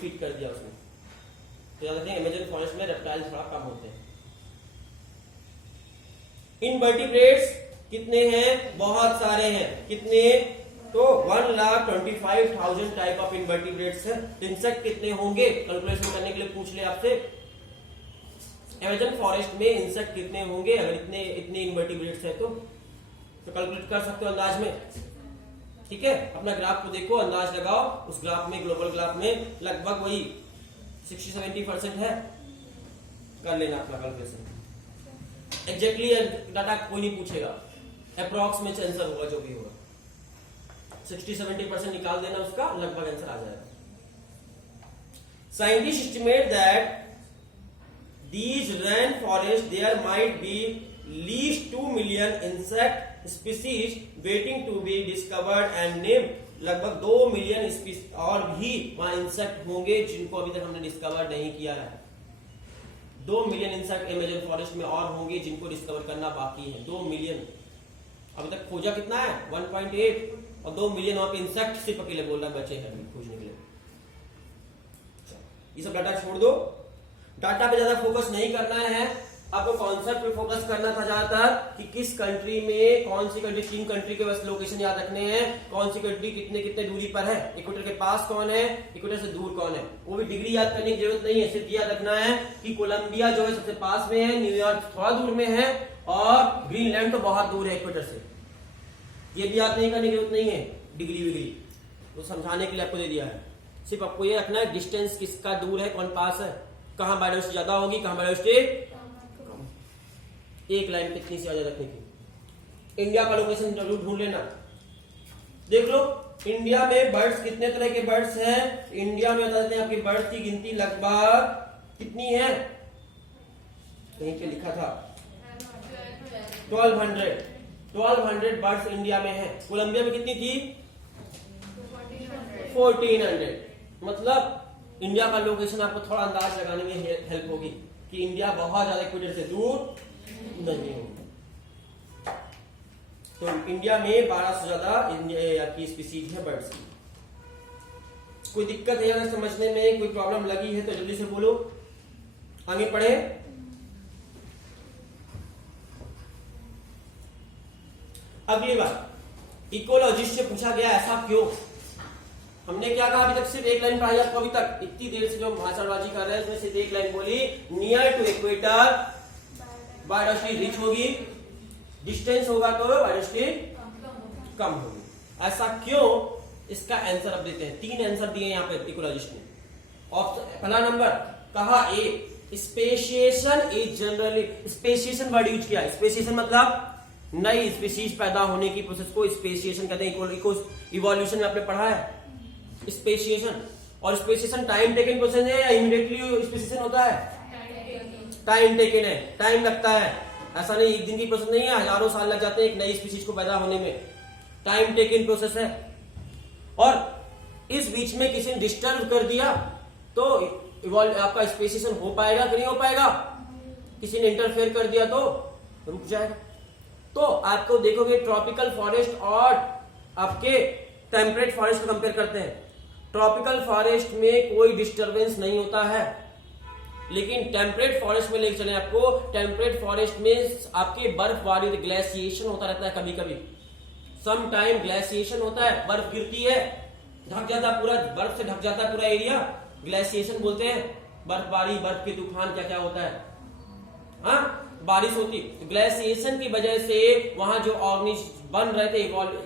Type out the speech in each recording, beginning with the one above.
Fit कर दिया उसमें। तो याद रखें अमेजन फॉरेस्ट में रेप्टाइल थोड़ा कम होते हैं। इनवर्टिब्रेट्स कितने हैं? बहुत सारे हैं। कितने? तो 1,25,000 टाइप ऑफ इनवर्टिब्रेट्स है। इंसेक्ट कितने होंगे कैलकुलेशन करने के लिए पूछ ले आपसे, अमेजन फॉरेस्ट में इंसेक्ट कितने होंगे अगर इतने इनवर्टिब्रेट्स है तो कैलकुलेट कर सकते हो अंदाज में। ठीक है, अपना ग्राफ को देखो, अंदाज लगाओ। उस ग्राफ में, ग्लोबल ग्राफ में लगभग वही 60-70% है। कर लेना अपना कैलकुलेशन। एग्जैक्टली डाटा कोई नहीं पूछेगा, अप्रॉक्स में आंसर होगा जो भी होगा। 60-70% निकाल देना, उसका लगभग आंसर आ जाएगा। Scientist estimate that these rain forest there might be least 2 million insect species waiting to be discovered and named। लगभग 2 मिलियन स्पीसीज और भी वहां इंसेक्ट होंगे जिनको अभी तक हमने डिस्कवर नहीं किया है। 2 मिलियन इंसेक्ट अमेजन फॉरेस्ट में और होंगे जिनको डिस्कवर करना बाकी है। 2 मिलियन अभी तक खोजा कितना है? 1.8 और 2 मिलियन वहां पे इंसेक्ट सिर्फ अकेले बोल रहा बचे हैं खोजने के लिए। ये सब डाटा छोड़ दो, डाटा पे ज्यादा फोकस नहीं करना है, आपको कॉन्सेप्ट पे फोकस करना था ज्यादातर कि किस कंट्री में कौन सी कंट्री, 3 कंट्री के बस लोकेशन याद रखने हैं, कौन सी कंट्री कितने कितने दूरी पर है, इक्वेटर के पास कौन है, इक्वेटर से दूर कौन है। वो भी डिग्री याद करने की जरूरत नहीं है, सिर्फ याद रखना है कि कोलंबिया जो है सबसे पास में है, न्यूयॉर्क थोड़ा दूर में है और ग्रीनलैंड तो बहुत दूर है इक्वेटर से। ये भी याद नहीं करने की जरूरत नहीं है, डिग्री विग्री तो समझाने के लिए आपको दे दिया है। सिर्फ आपको ये रखना है डिस्टेंस किसका दूर है, कौन पास है, कहां बायोडाइवर्सिटी ज्यादा होगी, कहां बायोडाइवर्सिटी कम। एक लाइन कितनी सी ज्यादा रखने की। इंडिया का लोकेशन जरूर ढूंढ लेना। देख लो इंडिया में बर्ड्स कितने तरह के बर्ड्स हैं। इंडिया में बता देते हैं आपकी बर्ड्स की गिनती लगभग कितनी है, कहीं पे लिखा था 1200 बर्ड्स इंडिया में है। कोलंबिया में कितनी थी? 1400। मतलब इंडिया का लोकेशन आपको थोड़ा अंदाज लगाने में हेल्प होगी कि इंडिया बहुत ज्यादा इक्वेटर से दूर नहीं होगा। तो इंडिया में 12 से ज्यादा की स्पीसीज है बर्ड्स की। कोई दिक्कत है अगर समझने में, कोई प्रॉब्लम लगी है तो जल्दी से बोलो, आगे पढ़े। अगली बात, इकोलॉजिस्ट से पूछा गया ऐसा क्यों। हमने क्या कहा अभी तक? सिर्फ एक लाइन पढ़ाई आपको अभी तक, इतनी देर से जो भाषणबाजी कर रहे हैं उसमें सिर्फ एक लाइन बोली, near to equator biodiversity rich होगी, डिस्टेंस होगा तो बायोडाइवर्सिटी कम होगी। ऐसा क्यों, इसका आंसर अब देते हैं। 3 आंसर दिए यहाँ पे इकोलॉजिस्ट ने। पहला नंबर कहा A, speciation is generally, speciation word use किया। स्पेशिएशन मतलब नई स्पीसीज पैदा होने की प्रोसेस को स्पेशिएशन कहते हैं। इवोल्यूशन में आपने पढ़ा है स्पेशिएशन। और स्पेशिएशन टाइम टेकन प्रोसेस है या इमीडिएटली स्पेशिएशन होता है? टाइम टेकन है, टाइम लगता है। ऐसा नहीं एक दिन की प्रोसेस नहीं है, हजारों साल लग जाते हैं एक नई स्पीशीज को पैदा होने में। टाइम टेकन प्रोसेस है। और इस बीच में किसी ने डिस्टर्ब कर दिया तो आपका स्पेशिएशन हो पाएगा कि नहीं हो पाएगा? किसी ने इंटरफेयर कर दिया तो रुक जाएगा। तो आपको देखोगे ट्रॉपिकल फॉरेस्ट और आपके टेम्परेट फॉरेस्ट को कंपेयर करते हैं। ट्रॉपिकल फॉरेस्ट में कोई डिस्टरबेंस नहीं होता है, लेकिन टेम्परेट फॉरेस्ट में लेके चले आपको, टेम्परेट फॉरेस्ट में आपके बर्फबारी ग्लेशिएशन होता रहता है। कभी कभी सम टाइम ग्लेशिएशन होता है, बर्फ गिरती है, ढक जाता पूरा, बर्फ से ढक जाता है पूरा एरिया, ग्लेशिएशन बोलते हैं। बर्फबारी, बर्फ के तूफान क्या क्या होता है, हाँ बारिश होती। ग्लेशिएशन की वजह से वहां जो ऑर्गेनिज्म बन रहे थे,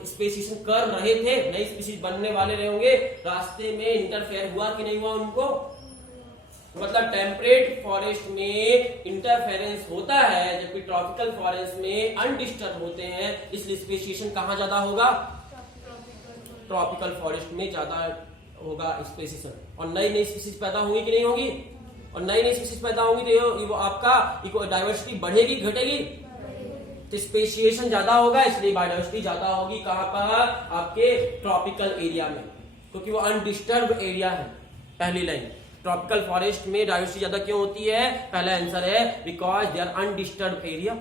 स्पेशिएशन कर रहे थे, नई स्पीशीज बनने वाले रहे होंगे, रास्ते में इंटरफेयर हुआ कि नहीं हुआ उनको। मतलब टेम्परेट फॉरेस्ट में इंटरफेरेंस होता है, जबकि ट्रॉपिकल फॉरेस्ट में अनडिस्टर्ब होते हैं। इसलिए स्पेशिएशन कहां ज्यादा होगा? ट्रॉपिकल फॉरेस्ट में ज्यादा होगा स्पेशिएशन। और नई नई स्पीशीज पैदा होंगी कि नहीं होगी? और नई नई स्पीशीज पैदा होंगी तो आपका डाइवर्सिटी बढ़ेगी घटेगी? तो स्पेशिएशन ज्यादा होगा, इसलिए बायोडाइवर्सिटी ज्यादा होगी। कहां पर? आपके ट्रॉपिकल एरिया में, क्योंकि वो अनडिस्टर्ब एरिया है। पहली लाइन, ट्रॉपिकल फॉरेस्ट में डाइवर्सिटी ज्यादा क्यों होती है? पहला आंसर है because they are undisturb area.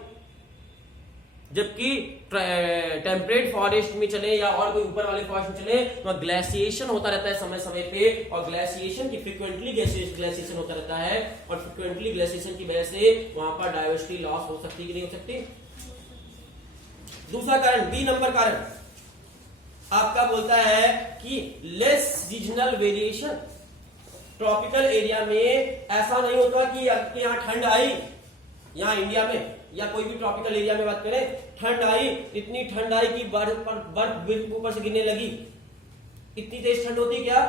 जबकि टेम्परेट फॉरेस्ट में चले या और कोई ऊपर वाले फॉरेस्ट में चले तो ग्लेशिएशन होता रहता है समय समय पे, और ग्लेशिएशन की फ्रिक्वेंटली ग्लेशिएशन होता रहता है, और फ्रिक्वेंटली ग्लेशिएशन की वजह से वहां पर डायवर्सिटी लॉस हो सकती है कि नहीं हो सकती। दूसरा कारण, बी नंबर कारण आपका बोलता है कि less seasonal variation. Tropical area में ऐसा नहीं होता कि आपके यहाँ ठंड आई, यहाँ इंडिया में या कोई भी ट्रॉपिकल एरिया में बात करें, ठंड आई, इतनी ठंड आई कि बर्फ ऊपर से गिरने लगी। इतनी तेज ठंड होती क्या?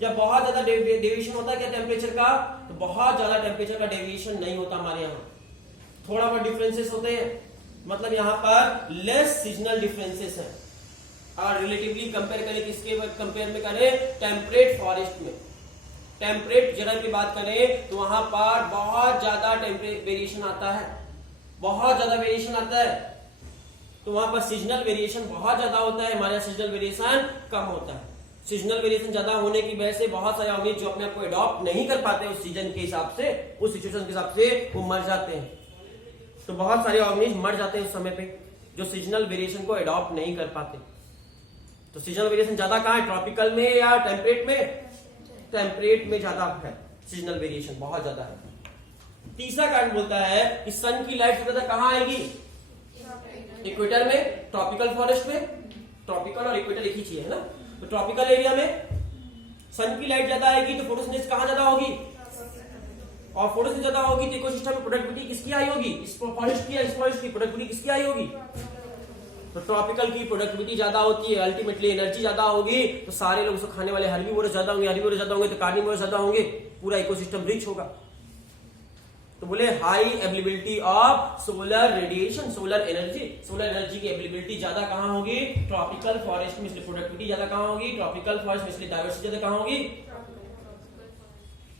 जब बहुत ज्यादा डेविएशन होता है क्या टेम्परेचर का? तो बहुत ज्यादा टेम्परेचर का डेविएशन नहीं होता हमारे यहाँ, थोड़ा बहुत डिफरेंसेस होते हैं। मतलब यहाँ पर लेस सीजनल डिफरेंसेस है। और रिलेटिवली कंपेयर करें, किसके कंपेयर में करें? टेम्परेट फॉरेस्ट में। टेम्परेट जगह की बात करें तो वहां पर बहुत ज्यादा टेम्परेचर वेरिएशन आता है, बहुत ज्यादा वेरिएशन आता है। तो वहां पर सीजनल वेरिएशन बहुत ज्यादा होता है, हमारे सीजनल वेरिएशन कम होता है। सीजनल वेरिएशन ज्यादा होने की वजह से बहुत सारे ऑर्गेनिज्म जो अपने आप को अडॉप्ट नहीं कर पाते उस सीजन के हिसाब से, उस सिचुएशन के हिसाब से, वो मर जाते हैं। तो बहुत सारे ऑर्गेनिज्म मर जाते हैं उस समय पे जो सीजनल वेरिएशन को अडॉप्ट नहीं कर पाते। तो सीजनल वेरिएशन ज्यादा कहां है? ट्रॉपिकल में या टेम्परेट में? टेम्परेट में ज्यादा है सीजनल वेरिएशन, बहुत ज्यादा है। तीसरा कारण बोलता है कि सन की लाइट ज्यादा कहां आएगी? इक्वेटर में, ट्रॉपिकल फॉरेस्ट में। ट्रॉपिकल और इक्वेटर एक ही चीज है ना। तो ट्रॉपिकल एरिया में सन की लाइट ज्यादा आएगी तो फोटोसिंथेसिस कहां ज्यादा होगी? और फोटोसिंथेसिस ज्यादा होगी तो इकोसिस्टम में प्रोडक्टिविटी किसकी आई होगी? इस फॉरेस्ट की या इस फॉरेस्ट की प्रोडक्टिविटी किसकी आई होगी? तो ट्रॉपिकल की प्रोडक्टिविटी ज्यादा होती है, अल्टीमेटली एनर्जी ज्यादा होगी, तो सारे लोग उसको खाने वाले हर्बीवोरस ज्यादा होंगे, हर्बीवोरस ज्यादा होंगे तो कार्निवोरस ज्यादा होंगे, पूरा इकोसिस्टम रिच होगा। तो बोले high availability of solar radiation, solar energy की अवेलेबिलिटी ज्यादा कहां होगी? ट्रॉपिकल फॉरेस्ट में, इसलिए प्रोडक्टिविटी ज्यादा कहां होगी? ट्रॉपिकल फॉरेस्ट में, इसलिए डायवर्सिटी ज्यादा कहां होगी?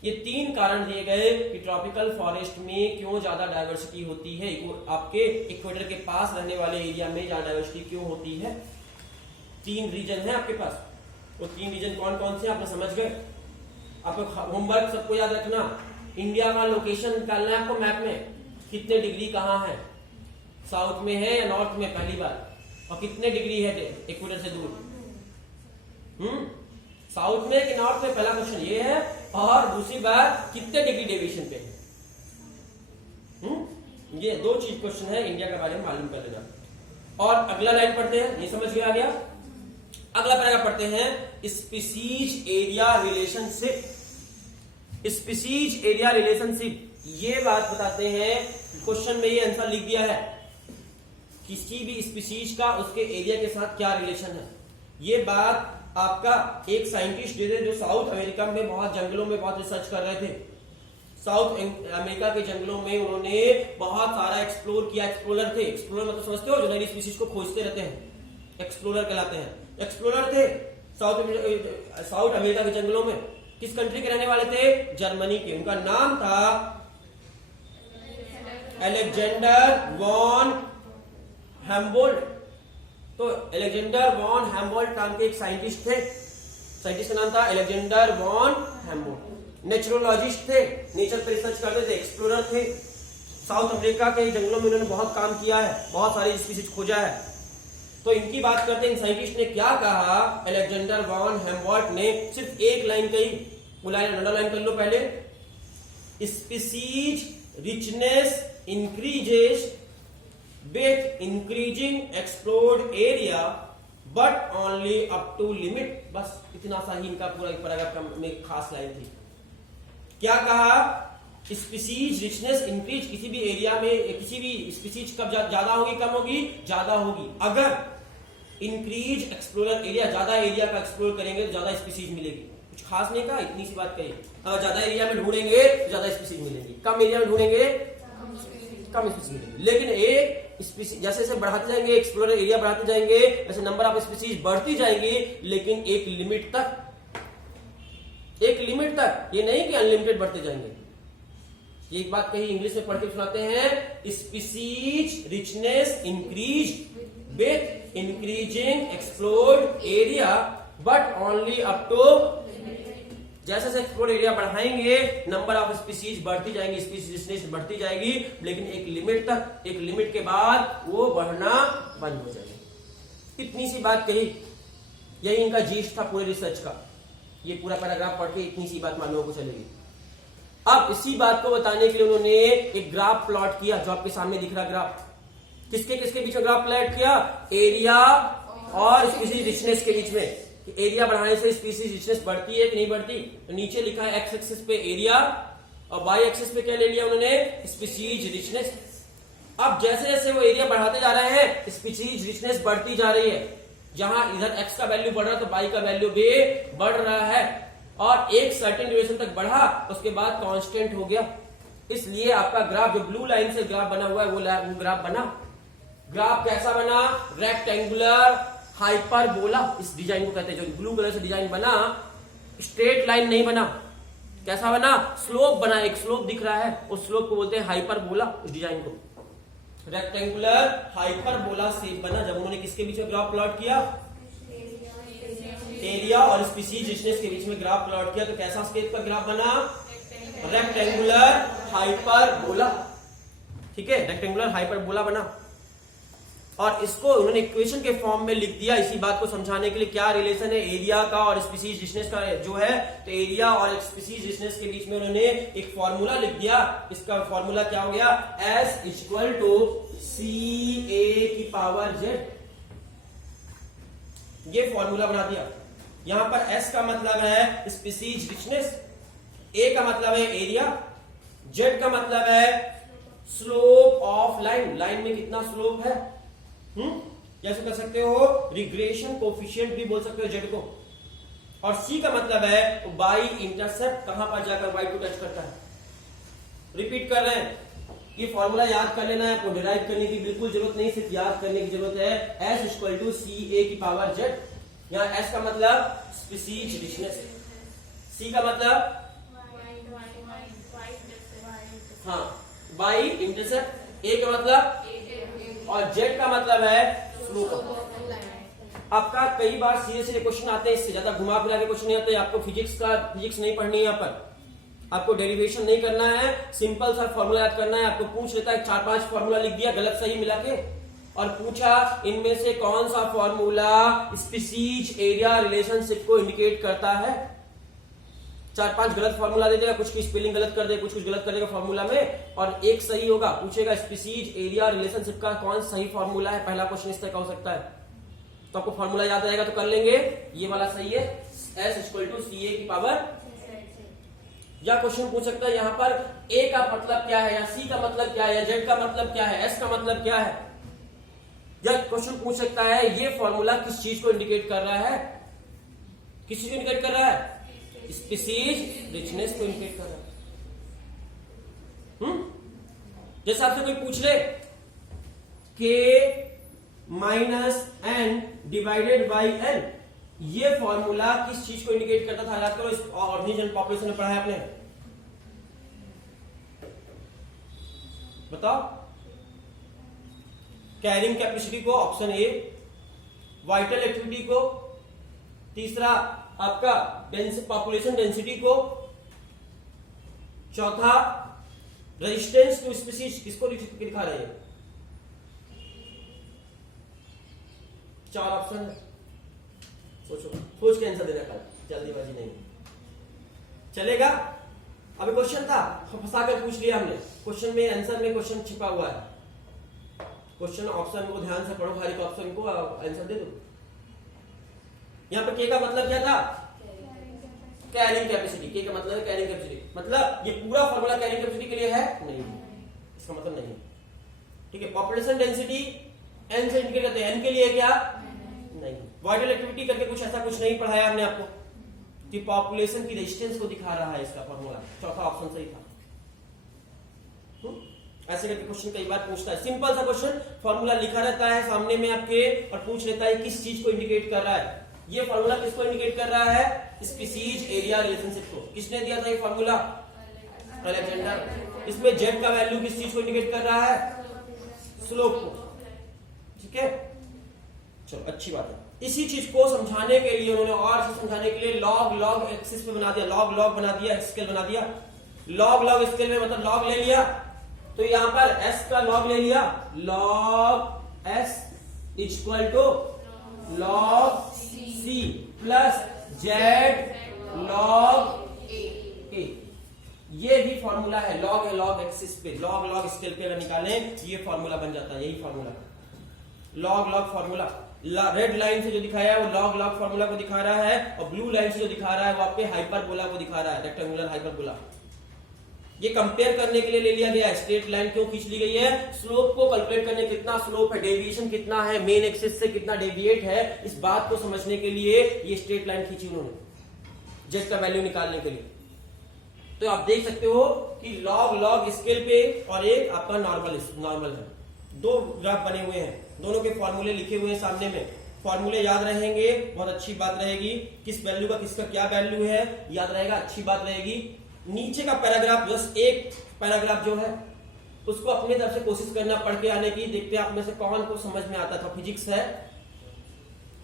ये तीन कारण दिए गए कि ट्रॉपिकल फॉरेस्ट में क्यों ज्यादा डायवर्सिटी होती है, आपके इक्वेटर के पास रहने वाले एरिया में ज्यादा डायवर्सिटी क्यों होती है। तीन रीजन है आपके पास। वो तीन रीजन कौन कौन से आपने समझ गए? आपको होमवर्क सबको याद रखना, इंडिया का लोकेशन निकालना है आपको मैप में, कितने डिग्री कहां है, साउथ में है या नॉर्थ में पहली बार, और कितने डिग्री है इक्वेटर से दूर, साउथ में कि नॉर्थ में, पहला क्वेश्चन ये है। और दूसरी बात कितने डिग्री डेविएशन पे है। ये दो चीज क्वेश्चन है, इंडिया के बारे में मालूम कर लेना। और अगला लाइन पढ़ते हैं, ये समझ में आ गया। अगला पैराग्राफ पढ़ते हैं, species area relationship. Species area relationship, ये बात बताते हैं, क्वेश्चन में ये आंसर लिख दिया है, किसी भी स्पीसीज का उसके एरिया के साथ क्या रिलेशन है। ये बात आपका एक साइंटिस्ट दे जो साउथ अमेरिका में बहुत जंगलों में बहुत रिसर्च कर रहे थे। साउथ अमेरिका के जंगलों में उन्होंने बहुत सारा एक्सप्लोर किया। एक्सप्लोरर थे, एक्सप्लोरर मतलब समझते हो जो नई स्पीसीज को खोजते रहते हैं, एक्सप्लोरर कहलाते हैं। एक्सप्लोरर थे साउथ अमेरिका के जंगलों में। किस कंट्री के रहने वाले थे? जर्मनी के। उनका नाम था अलेक्जेंडर वॉन हेम्बोल्ट। तो अलेक्जेंडर वॉन हेम्बोल्ट नाम के एक साइंटिस्ट थे, साइंटिस्ट का नाम था अलेक्जेंडर वॉन हेम्बोल्ट। नेचुरोलॉजिस्ट थे, नेचर पे रिसर्च करते थे, एक्सप्लोरर थे। साउथ अमेरिका के जंगलों में उन्होंने बहुत काम किया है, बहुत सारी स्पीसीज खोजा है। तो इनकी बात करते हैं, इन साइंटिस्ट ने क्या कहा, अलेक्जेंडर वॉन हेम्बोल्ट ने सिर्फ एक लाइन कही, वो लाइन अंडरलाइन कर लो पहले। Species richness increases with increasing explored area but only up to limit। बस इतना सा ही इनका पूरा पैराग्राफ में खास लाइन थी। क्या कहा? स्पीसीज रिचनेस इंक्रीज, किसी भी एरिया में किसी भी स्पीसीज कब ज्यादा होगी कम होगी? ज्यादा होगी। अगर इंक्रीज एक्सप्लोरर एरिया, ज्यादा एरिया का एक्सप्लोर करेंगे तो ज्यादा स्पीसीज मिलेगी। कुछ खास नहीं कहा, इतनी सी बात कही। अगर ज्यादा एरिया में ढूंढेंगे तो ज्यादा स्पीसीज मिलेंगी, कम एरिया में ढूंढेंगे कम स्पीसीज मिलेगी। लेकिन एक स्पीसीज जैसे जैसे बढ़ाते जाएंगे, एक्सप्लोरर एरिया बढ़ाते जाएंगे, वैसे नंबर ऑफ स्पीसीज बढ़ती जाएंगी, लेकिन एक लिमिट तक, एक लिमिट तक। ये नहीं कि अनलिमिटेड बढ़ते जाएंगे। ये एक बात कही, इंग्लिश में पढ़ के सुनाते हैं, species richness increase with increasing explored area but only up to. जैसे जैसे एक्सप्लोर एरिया बढ़ाएंगे नंबर ऑफ स्पीसीज बढ़ती जाएंगी, स्पीसीज रिचनेस बढ़ती जाएगी, लेकिन एक लिमिट तक, एक लिमिट के बाद वो बढ़ना बंद हो जाएगी। इतनी सी बात कही, यही इनका जीस्ट था पूरे रिसर्च का। ये पूरा पैराग्राफ पढ़ के इतनी सी बात मालूम को चलेगी। अब इसी बात को बताने के लिए उन्होंने एक ग्राफ प्लॉट किया, जो आपके सामने दिख रहा ग्राफ। किसके किसके बीच में ग्राफ प्लॉट किया? एरिया और स्पीसीज रिचनेस के बीच में। एरिया बढ़ाने से स्पीसीज रिचनेस बढ़ती है कि नहीं बढ़ती? तो नीचे लिखा है एक्स एक्सिस पे एरिया और वाई एक्सिस पे क्या ले लिया उन्होंने? Species richness. अब जैसे जैसे वो एरिया बढ़ाते जा रहे हैं स्पीसीज रिचनेस बढ़ती जा रही है। जहां इधर एक्स का वैल्यू बढ़ रहा है तो वाई का वैल्यू भी बढ़ रहा है, और एक सर्टेन ड्यूरेशन तक बढ़ा, उसके बाद कांस्टेंट हो गया। इसलिए आपका ग्राफ जो ब्लू लाइन से ग्राफ बना हुआ है वो ग्राफ बना। ग्राफ कैसा बना? रेक्टेंगुलर हाइपरबोला इस डिजाइन को कहते हैं। जो ब्लू कलर से डिजाइन बना, स्ट्रेट लाइन नहीं बना। कैसा बना? स्लोप बना, एक स्लोप दिख रहा है, उस स्लोप को बोलते हैं हाइपरबोला। इस डिजाइन को रेक्टेंगुलर हाइपरबोला शेप बना जब उन्होंने किसके बीच में ग्राफ प्लॉट किया? एरिया और स्पीसीज रिचनेस के बीच में ग्राफ प्लॉट किया। तो कैसा शेप का ग्राफ बना? Rectangular hyperbola. ठीक है, रेक्टेंगुलर हाइपरबोला बना, और इसको उन्होंने इक्वेशन के फॉर्म में लिख दिया। इसी बात को समझाने के लिए क्या रिलेशन है एरिया का और स्पीसीज रिचनेस का जो है, तो एरिया और स्पीसीज रिचनेस के बीच में उन्होंने एक फॉर्मूला लिख दिया। इसका फॉर्मूला क्या हो गया? S इक्वल टू CA की पावर Z। ये फॉर्मूला बना दिया। यहां पर S का मतलब है स्पीसीज रिचनेस, A का मतलब है एरिया, Z का मतलब है स्लोप ऑफ लाइन। लाइन में कितना स्लोप है, जैसे कर सकते हो रिग्रेशन कोफिशिएंट भी बोल सकते हो जेड को। और सी का मतलब है बाई इंटरसेप्ट, कहां पर जाकर वाई को टच करता है। रिपीट कर रहे हैं, ये फॉर्मूला याद कर लेना है, आपको डिराइव करने की बिल्कुल जरूरत नहीं, सिर्फ याद करने की जरूरत है। S इक्वल टू CA की पावर Z। यहाँ S का मतलब स्पीसीज रिचनेस, C का मतलब हाँ बाई इंटरसेप्ट, A का मतलब और Z का मतलब है स्लोप। आपका कई बार सीधे क्वेश्चन आते हैं, इससे ज्यादा घुमा फिरा के क्वेश्चन नहीं आते। आपको फिजिक्स नहीं पढ़नी है, यहाँ पर आपको डेरिवेशन नहीं करना है, सिंपल सा फॉर्मूला याद करना है। आपको पूछ लेता है 4-5 फॉर्मूला लिख दिया गलत सही मिला के, और पूछा इनमें से कौन सा फॉर्मूला स्पीसीज एरिया रिलेशनशिप को इंडिकेट करता है। 4-5 गलत फॉर्मूला दे देगा, कुछ की स्पेलिंग गलत कर देगा, कुछ गलत कर देगा फॉर्मूला में, और एक सही होगा। पूछेगा स्पीसीज एरिया रिलेशनशिप का कौन सही फॉर्मूला है। पहला क्वेश्चन इस तरह का हो सकता है, तो आपको फॉर्मूला याद रहेगा तो कर लेंगे। ये वाला सही है, S इक्वल टू CA की पावर। या क्वेश्चन पूछ सकता है यहाँ पर A का मतलब क्या है, या C का मतलब क्या है, या Z का मतलब क्या है, S का मतलब क्या है। या क्वेश्चन पूछ सकता है ये फॉर्मूला किस चीज को इंडिकेट कर रहा है, किस चीज को इंडिकेट कर रहा है? स्पीसीज रिचनेस को इंडिकेट कर रहा है। जैसे आपसे कोई पूछ ले K minus N divided by N, ये फॉर्मूला किस चीज को इंडिकेट करता था? याद करो, इस ऑर्गेनिज्म पॉपुलेशन में पढ़ा है आपने, बताओ। कैरिंग कैपेसिटी को, ऑप्शन ए। वाइटल एक्टिविटी को, तीसरा आपका पॉपुलेशन डेंसिटी को, चौथा रेजिस्टेंस टू स्पीसीज। किसको दिखा रहे हैं? 4 ऑप्शन है, सोचो, सोच के आंसर देना, कल जल्दीबाजी नहीं चलेगा। अभी क्वेश्चन था, फंसा कर पूछ लिया हमने। क्वेश्चन में आंसर में क्वेश्चन छिपा हुआ है। क्वेश्चन ऑप्शन को ध्यान से पढ़ो, हर एक ऑप्शन को आंसर दे दो। यहाँ पर K का मतलब क्या था? Carrying capacity. K का मतलब है कैरिंग कैपेसिटी। मतलब ये पूरा फॉर्मूला कैरिंग कैपेसिटी के लिए है? नहीं, इसका मतलब नहीं। ठीक है, पॉपुलेशन डेंसिटी N से इंडिकेट करते हैं, N के लिए क्या? नहीं। वाइटल एक्टिविटी करके कुछ ऐसा कुछ नहीं पढ़ाया हमने आपको कि पॉपुलेशन की रेजिस्टेंस को दिखा रहा है इसका फॉर्मूला। चौथा ऑप्शन सही था। ऐसे करके क्वेश्चन कई बार पूछता है। सिंपल सा क्वेश्चन, फॉर्मूला लिखा रहता है सामने में आपके, और पूछ लेता है किस चीज को इंडिकेट कर रहा है। ये फॉर्मूला किसको इंडिकेट कर रहा है? स्पीसीज एरिया रिलेशनशिप को। किसने दिया था ये फॉर्मूला? अलेक्जेंडर। इसमें Z का वैल्यू किस चीज को इंडिकेट कर रहा है? स्लोप को। ठीक है, चलो अच्छी बात है। इसी चीज को समझाने के लिए उन्होंने और समझाने के लिए लॉग लॉग एक्सिस पे बना दिया, लॉग लॉग बना दिया, स्केल बना दिया। लॉग लॉग स्केल में मतलब लॉग ले लिया, तो यहां पर s का लॉग ले लिया, log s equal to log c plus z log a। ये भी फॉर्मूला है लॉग एक्सिस पे, लॉग लॉग स्केल पे अगर निकालें ये फॉर्मूला बन जाता है, यही formula log log formula. Red line से जो दिखाया है वो लॉग लॉग फॉर्मूला को दिखा रहा है, और ब्लू लाइन से जो दिखा रहा है वो आपके हाइपरबोला को दिखा रहा है, रेक्टेंगुलर हाइपरबोला। ये कंपेयर करने के लिए ले लिया गया है। स्ट्रेट लाइन क्यों खींच ली गई है? स्लोप को कैलकुलेट करने, कितना स्लोप है, डेविएशन कितना है, मेन एक्सिस से कितना डेविएट है, इस बात को समझने के लिए ये स्ट्रेट लाइन खींची उन्होंने जेड का वैल्यू निकालने के लिए। तो आप देख सकते हो कि लॉग लॉग स्केल पे और एक आपका नॉर्मल है, दो ग्राफ बने हुए हैं, दोनों के फॉर्मूले लिखे हुए हैं सामने में। फॉर्मूले याद रहेंगे, बहुत अच्छी बात रहेगी। किस वैल्यू का किसका क्या वैल्यू है याद रहेगा, अच्छी बात रहेगी। नीचे का पैराग्राफ, बस एक पैराग्राफ जो है उसको अपनी तरफ से कोशिश करना पढ़ के आने की। देखते हैं आप में से कौन को समझ में आता था, फिजिक्स है।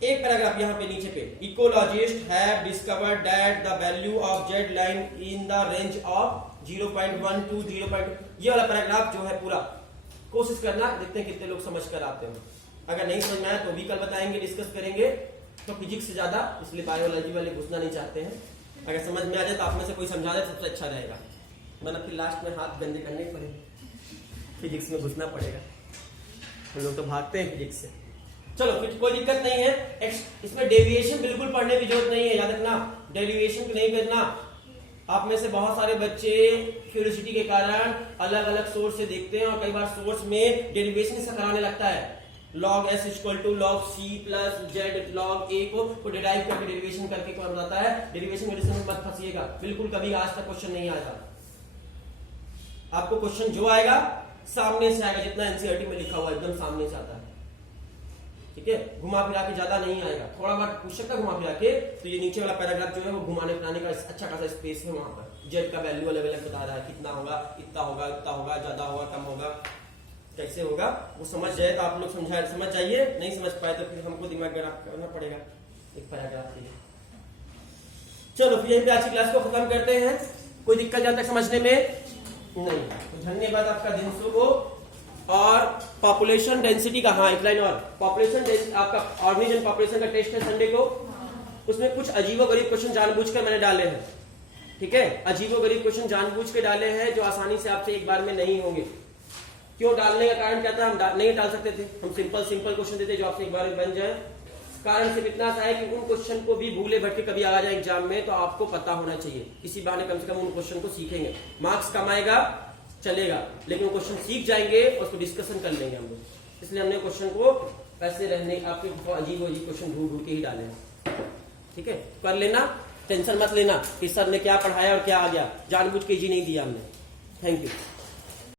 एक पैराग्राफ यहाँ पे नीचे पे, ecologist have discovered that the value of Z line in the range of 0.1 to 0.2। ये वाला पैराग्राफ जो है पूरा कोशिश करना, देखते हैं कितने लोग समझ कर आते हैं। अगर नहीं समझ में आया तो भी कल बताएंगे, डिस्कस करेंगे। तो फिजिक्स से ज्यादा इसलिए बायोलॉजी वाले घुसना नहीं चाहते हैं। अगर समझ में आ जाए तो आप में से कोई समझा दे सबसे अच्छा रहेगा, वरना फिर लास्ट में हाथ गंदे करने पड़े, फिजिक्स में घुसना पड़ेगा। हम लोग तो भागते हैं फिजिक्स से। चलो फिर कोई दिक्कत नहीं है। इसमें डेविएशन बिल्कुल पढ़ने की जरूरत नहीं है, याद रखना डेविएशन नहीं करना। आप में से बहुत सारे बच्चे क्यूरियोसिटी के कारण अलग अलग सोर्स से देखते हैं और कई बार सोर्स में डेरिवेशन से कराने लगता है। log s equal to log c plus z log a को डिराइव करके डेरिवेशन करके कौन बताता है। डेरिवेशन कंडीशन में मत फंसिएगा, बिल्कुल कभी आज तक क्वेश्चन नहीं आएगा। आपको क्वेश्चन जो आएगा सामने से आएगा, जितना एनसीईआरटी में लिखा हुआ एकदम सामने से आता है, ठीक है। घुमा फिरा के ज्यादा नहीं आएगा, थोड़ा बहुत पूछ सकता घुमा फिरा के। तो ये नीचे वाला पैराग्राफ जो है वो घुमाने फिराने का अच्छा खासा स्पेस है। वहां पर जेड का वैल्यू अलग अलग बता रहा है, कितना होगा, इतना होगा, इतना होगा, ज्यादा होगा, कम होगा, कैसे होगा वो समझ जाए तो आप लोग समझ जाइए। नहीं समझ पाए तो फिर हमको दिमाग करना पड़ेगा एक पैराग्राफ के लिए। चलो फिर यहीं पे आज की क्लास को खत्म करते हैं। कोई दिक्कत जहां तक समझने में नहीं। तो धन्यवाद, आपका दिन शुभ हो। और पॉपुलेशन डेंसिटी का, हाँ एक लाइन और, पॉपुलेशन आपका ऑर्गेनिजन पॉपुलेशन का टेस्ट है संडे को। उसमें कुछ अजीबोगरीब क्वेश्चन जानबूझकर मैंने डाले हैं, ठीक है। अजीबोगरीब क्वेश्चन जानबूझ के डाले हैं जो आसानी से आपसे एक बार में नहीं होंगे। क्यों डालने का कारण क्या था? हम नहीं डाल सकते थे, हम सिंपल क्वेश्चन देते जो आपसे एक बार में बन जाए। कारण सिर्फ इतना सा है कि उन क्वेश्चन को भी भूले भटके कभी आ जाए एग्जाम में, तो आपको पता होना चाहिए। इसी बहाने कम से कम उन क्वेश्चन को सीखेंगे। मार्क्स कम आएगा चलेगा, लेकिन क्वेश्चन सीख जाएंगे और उसको डिस्कशन कर लेंगे हम लोग। इसलिए हमने क्वेश्चन को ऐसे रहने आपके अजीब क्वेश्चन ढूंढ के ही डाले हैं, ठीक है। कर लेना, टेंशन मत लेना कि सर ने क्या पढ़ाया और क्या आ गया, जानबूझ के जी नहीं दिया हमने। Thank you.